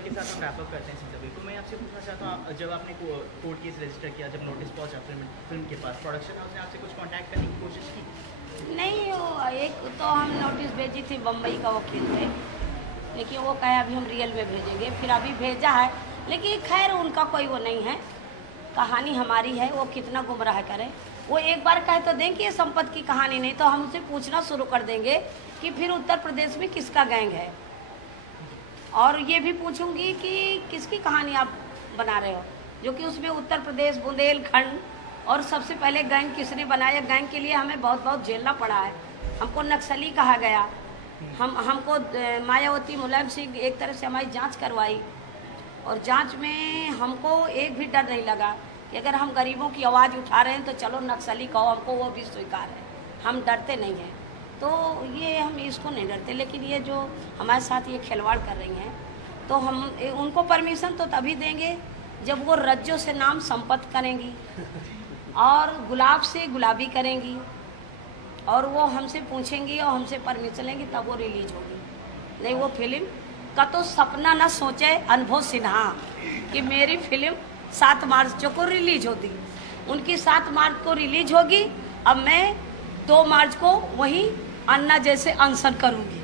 सवाल के साथ हम रैप अप करते हैं इंटरव्यू को। मैं आपसे पूछना चाहता हूँ, जब आपने कोर्ट केस रजिस्टर किया, जब नोटिस पहुंचा फिल्म के पास, प्रोडक्शन हाउस ने आपसे कुछ कांटेक्ट करने की कोशिश की? नहीं, वो एक तो हम नोटिस भेजी थी, बम्बई का वकील थे, लेकिन वो कहे अभी हम रियल में भेजेंगे, फिर अभी भेजा है, लेकिन खैर उनका कोई वो नहीं है, कहानी हमारी है, वो कितना गुमराह करें। वो एक बार कहे तो दें कि ये संपत्ति की कहानी नहीं, तो हम उसे पूछना शुरू कर देंगे कि फिर उत्तर प्रदेश में किसका गैंग है, और ये भी पूछूंगी कि किसकी कहानी आप बना रहे हो, जो कि उसमें उत्तर प्रदेश, बुंदेलखंड और सबसे पहले गैंग किसने बनाया। गैंग के लिए हमें बहुत बहुत झेलना पड़ा है, हमको नक्सली कहा गया, हमको मायावती, मुलायम सिंह एक तरह से हमारी जांच करवाई, और जांच में हमको एक भी डर नहीं लगा कि अगर हम गरीबों की आवाज़ उठा रहे हैं तो चलो नक्सली कहो, हमको वो भी स्वीकार है, हम डरते नहीं हैं। तो ये हम इसको नहीं डरते, लेकिन ये जो हमारे साथ ये खिलवाड़ कर रही हैं, तो हम उनको परमिशन तो तभी देंगे जब वो रज्जों से नाम संपत्त करेंगी और गुलाब से गुलाबी करेंगी, और वो हमसे पूछेंगी और हमसे परमिशन लेंगी, तब वो रिलीज होगी। नहीं, वो फिल्म का तो सपना न सोचे अनुभव सिन्हा कि मेरी फिल्म 7 मार्च को रिलीज होती, उनकी 7 मार्च को रिलीज होगी, अब मैं 2 मार्च को वहीं अन्ना जैसे अनशन करूंगी,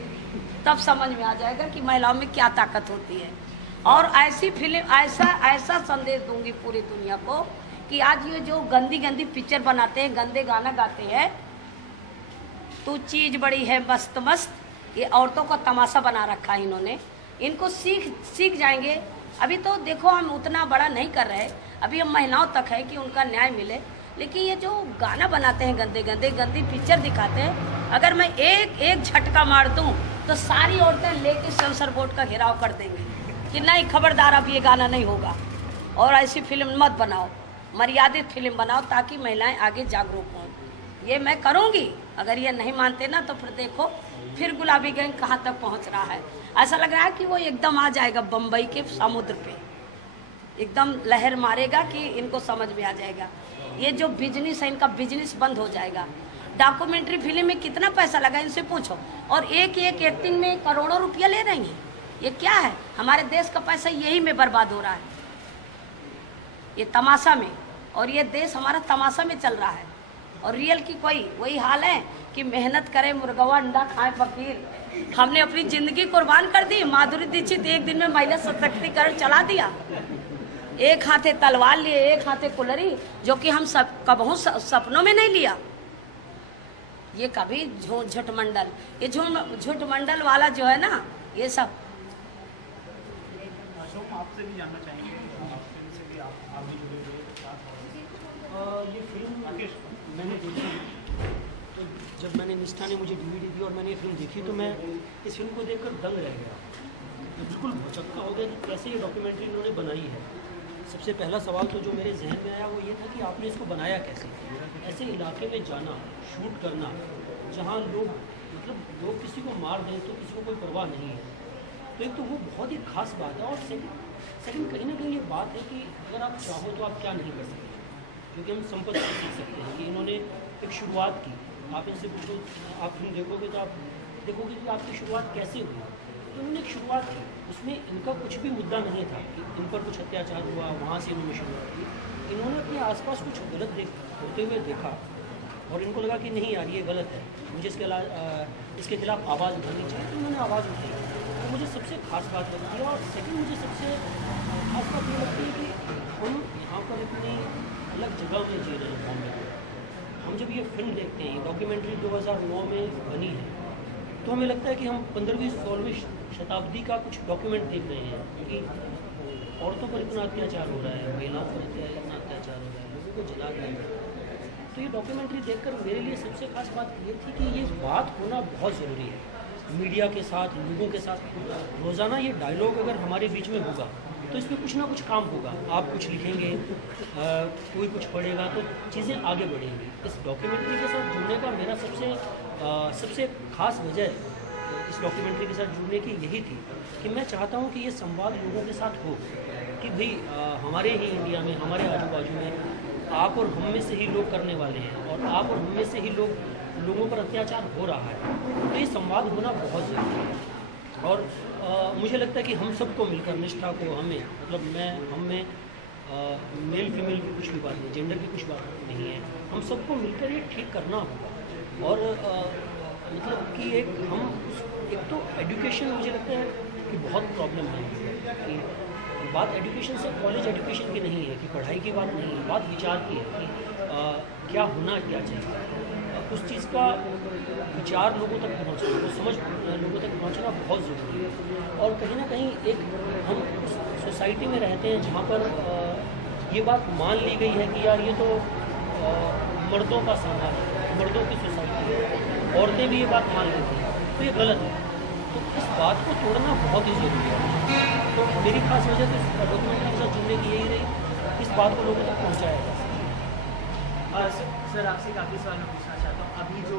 तब समझ में आ जाएगा कि महिलाओं में क्या ताकत होती है। और ऐसी फिल्म, ऐसा संदेश दूंगी पूरी दुनिया को कि आज ये जो गंदी गंदी पिक्चर बनाते हैं, गंदे गाना गाते हैं, तो चीज़ बड़ी है मस्त मस्त, ये औरतों का तमाशा बना रखा है इन्होंने, इनको सीख जाएंगे। अभी तो देखो हम उतना बड़ा नहीं कर रहे, अभी हम महिलाओं तक है कि उनका न्याय मिले, लेकिन ये जो गाना बनाते हैं, गंदी पिक्चर दिखाते हैं, अगर मैं एक झटका मार दूं तो सारी औरतें लेके सेंसर बोर्ड का घेराव कर देंगे कि नहीं, खबरदार, अब ये गाना नहीं होगा, और ऐसी फिल्म मत बनाओ, मर्यादित फिल्म बनाओ ताकि महिलाएं आगे जागरूक हों। ये मैं करूंगी, अगर ये नहीं मानते ना तो फिर देखो फिर गुलाबी गैंग कहाँ तक पहुंच रहा है। ऐसा लग रहा है कि वो एकदम आ जाएगा बम्बई के समुद्र पे, एकदम लहर मारेगा कि इनको समझ में आ जाएगा। ये जो बिजनेस है, इनका बिजनेस बंद हो जाएगा। डॉक्यूमेंट्री फिल्म में कितना पैसा लगा इनसे पूछो, और एक एक्टिंग में करोड़ों रुपया ले रही हैं। ये क्या है? हमारे देश का पैसा यही में बर्बाद हो रहा है, ये तमाशा में, और ये देश हमारा तमाशा में चल रहा है। और रियल की कोई वही हाल है कि मेहनत करे मुर्गवा अंडा खाए फकीर। हमने अपनी जिंदगी कुर्बान कर दी। माधुरी दीक्षित एक दिन में महिला सशक्तिकरण चला दिया, एक हाथे तलवार लिए, एक हाथे कुलरी, जो कि हम सब कबहू सपनों में नहीं लिया। ये कभी झूठ मंडल, ये झूठ मंडल वाला जो है ना, ये सब। आपसे भी जानना चाहेंगे, आपसे भी आप आगे जुड़े हुए ये फिल्म मैंने देखी, तो जब मैंने निष्ठा ने मुझे डीवीडी दी और मैंने ये फिल्म देखी, तो मैं इस फिल्म को देखकर दंग रह गया, तो बिल्कुल भौचक्का हो गया कि कैसे ये डॉक्यूमेंट्री इन्होंने बनाई है। सबसे पहला सवाल तो जो मेरे जहन में आया वो ये था कि आपने इसको बनाया कैसे। ऐसे इलाके में जाना, शूट करना, जहाँ लोग किसी को मार दें तो किसी को कोई परवाह नहीं है, तो एक तो वो बहुत ही खास बात है। और सेकंड कहीं ना कहीं ये बात है कि अगर आप चाहो तो आप क्या नहीं कर सकते, क्योंकि हम संपत्ति से सीख सकते हैं कि इन्होंने एक शुरुआत की। आप इनसे पूछो, आप फिल्म देखोगे तो आप देखोगे कि आपकी शुरुआत कैसे हुई। तो उन्होंने एक शुरुआत की, उसमें इनका कुछ भी मुद्दा नहीं था कि इन पर कुछ अत्याचार हुआ, वहाँ से इन्होंने शुरुआत की। इन्होंने अपने आसपास कुछ गलत होते हुए देखा और इनको लगा कि नहीं यार ये गलत है, मुझे इसके खिलाफ आवाज़ उठानी चाहिए, तो उन्होंने आवाज़ उठाई। तो मुझे सबसे खास बात लगती है। और सेकंड मुझे सबसे खास बात ये लगती है कि हम यहाँ पर इतनी अलग जगह में जी रहे हैं बॉम्बे में। हम जब ये फिल्म देखते हैं, डॉक्यूमेंट्री 2009 में बनी है, तो हमें लगता है कि हम 15वीं 16वीं शताब्दी का कुछ डॉक्यूमेंट देख रहे हैं कि औरतों पर इतना अत्याचार हो रहा है, महिलाओं पर इतना अत्याचार हो रहा है, लोगों को जला दिया है। तो ये डॉक्यूमेंट्री देखकर मेरे लिए सबसे खास बात ये थी कि ये बात होना बहुत ज़रूरी है। मीडिया के साथ, लोगों के साथ रोज़ाना ये डायलॉग अगर हमारे बीच में होगा तो इसमें कुछ ना कुछ काम होगा। आप कुछ लिखेंगे, कोई कुछ पढ़ेगा, तो चीज़ें आगे बढ़ेंगी। इस डॉक्यूमेंट्री के साथ जुड़ने का मेरा सबसे खास वजह इस डॉक्यूमेंट्री के साथ जुड़ने की यही थी कि मैं चाहता हूँ कि ये संवाद लोगों के साथ हो कि भाई हमारे ही इंडिया में, हमारे आजू बाजू में आप और हम में से ही लोग करने वाले हैं, और आप और हम में से ही लोगों पर अत्याचार हो रहा है, तो ये संवाद होना बहुत ज़रूरी है। और मुझे लगता है कि हम सबको मिलकर, निष्ठा को, हमें मतलब हम में मेल फीमेल की कुछ भी बात नहीं, जेंडर की कुछ बात नहीं है, हम सबको मिलकर ये ठीक करना होगा। और मतलब कि एक तो एजुकेशन, मुझे लगता है कि बहुत प्रॉब्लम है कि बात एजुकेशन से कॉलेज एजुकेशन की नहीं है, कि पढ़ाई की बात नहीं है, बात विचार की है कि क्या होना क्या चाहिए। उस चीज़ का विचार लोगों तक पहुँचना, वो समझ लोगों तक पहुँचना बहुत ज़रूरी है। और कहीं ना कहीं एक हम उस सोसाइटी में रहते हैं जहाँ पर ये बात मान ली गई है कि यार ये तो मर्दों का समाज है, मर्दों की सोसाइटी है, औरतें भी ये बात मान लेती हैं, तो ये गलत है। तो इस बात को तोड़ना बहुत ही ज़रूरी है। तो मेरी खास वजह तो इस डॉक्यूमेंट्री के साथ जुड़ने की यही रही, इस बात को लोगों तक पहुँचाया जा सके। सर आपसे काफ़ी सवाल मैं पूछना चाहता हूँ। अभी जो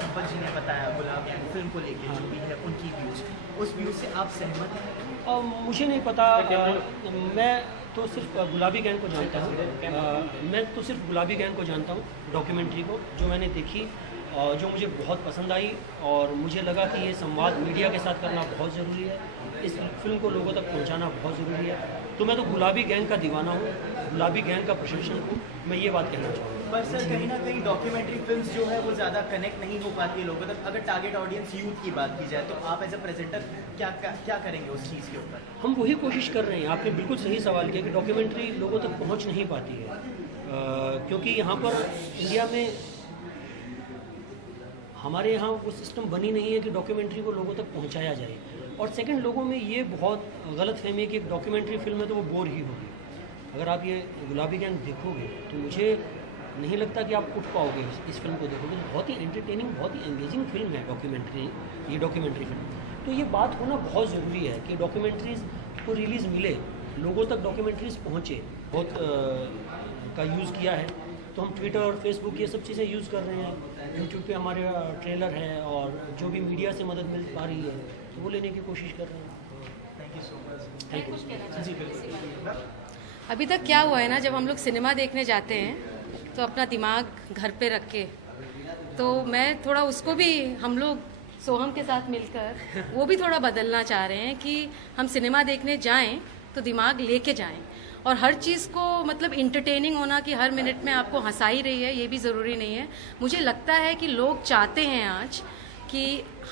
संपत जी ने बताया गुलाब फिल्म को लेके जो भी है उनकी व्यूज़, उस व्यूज़ से आप सहमत हैं? मुझे नहीं पता, मैं तो सिर्फ गुलाबी गैंग को जानता हूँ, डॉक्यूमेंट्री को जो मैंने देखी, जो मुझे बहुत पसंद आई, और मुझे लगा कि ये संवाद मीडिया के साथ करना बहुत ज़रूरी है, इस फिल्म को लोगों तक पहुंचाना बहुत ज़रूरी है। तो मैं तो गुलाबी गैंग का दीवाना हूँ, गुलाबी गैंग का प्रशंसक हूँ, मैं ये बात कहना चाहूँगा। पर सर कहीं ना कहीं डॉक्यूमेंट्री फिल्म्स जो है वो ज़्यादा कनेक्ट नहीं हो पाती है लोगों तक। अगर टारगेट ऑडियंस यूथ की बात की जाए तो आप एज अ प्रेजेंटर क्या करेंगे उस चीज़ के ऊपर? हम वही कोशिश कर रहे हैं। आपने बिल्कुल सही सवाल किया कि डॉक्यूमेंट्री लोगों तक पहुँच नहीं पाती है, क्योंकि यहाँ पर इंडिया में हमारे यहाँ वो सिस्टम बनी नहीं है कि डॉक्यूमेंट्री को लोगों तक पहुँचाया जाए। और सेकंड, लोगों में ये बहुत गलत फहमी है कि एक डॉक्यूमेंट्री फिल्म है तो वो बोर ही होगी। अगर आप ये गुलाबी गैंग देखोगे तो मुझे नहीं लगता कि आप उठ पाओगे इस फिल्म को देखोगे। बहुत ही एंटरटेनिंग, बहुत ही एंगेजिंग फिल्म है ये डॉक्यूमेंट्री फिल्म। तो ये बात होना बहुत ज़रूरी है कि डॉक्यूमेंट्रीज़ को रिलीज़ मिले, लोगों तक डॉक्यूमेंट्रीज़ पहुँचे। बहुत का यूज़ किया है, तो हम ट्विटर और फेसबुक ये सब चीज़ें यूज़ कर रहे हैं। यूट्यूब पे हमारे ट्रेलर है, और जो भी मीडिया से मदद मिल पा रही है तो वो लेने की कोशिश कर रहे हैं। Thank you so much. Thank you. जी बिल्कुल। अभी तक क्या हुआ है ना, जब हम लोग सिनेमा देखने जाते हैं तो अपना दिमाग घर पे रख के, तो मैं थोड़ा उसको भी, हम लोग सोहम के साथ मिलकर वो भी थोड़ा बदलना चाह रहे हैं कि हम सिनेमा देखने जाएं तो दिमाग लेके जाएं, और हर चीज़ को मतलब इंटरटेनिंग होना कि हर मिनट में आपको हंसा ही रही है, ये भी ज़रूरी नहीं है। मुझे लगता है कि लोग चाहते हैं आज कि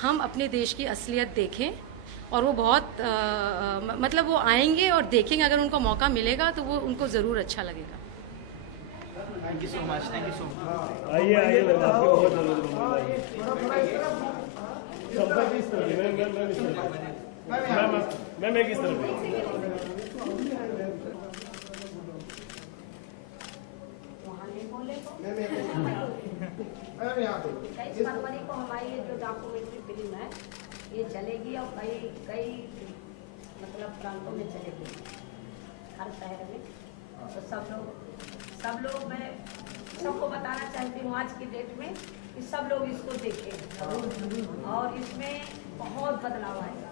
हम अपने देश की असलियत देखें, और वो बहुत मतलब वो आएंगे और देखेंगे, अगर उनको मौका मिलेगा तो वो उनको ज़रूर अच्छा लगेगा। Thank you so much. Thank you so much. आइए आपके बहुत संपर्क किस तरह मैं किस तरह कई फरवरी को हमारी ये जो डॉक्यूमेंट्री फिल्म है ये चलेगी, और कई मतलब प्रांतों में चलेगी, हर शहर में। तो सब लोग मैं सबको बताना चाहती हूँ आज की डेट में कि सब लोग इसको देखें, और इसमें बहुत बदलाव आएगा।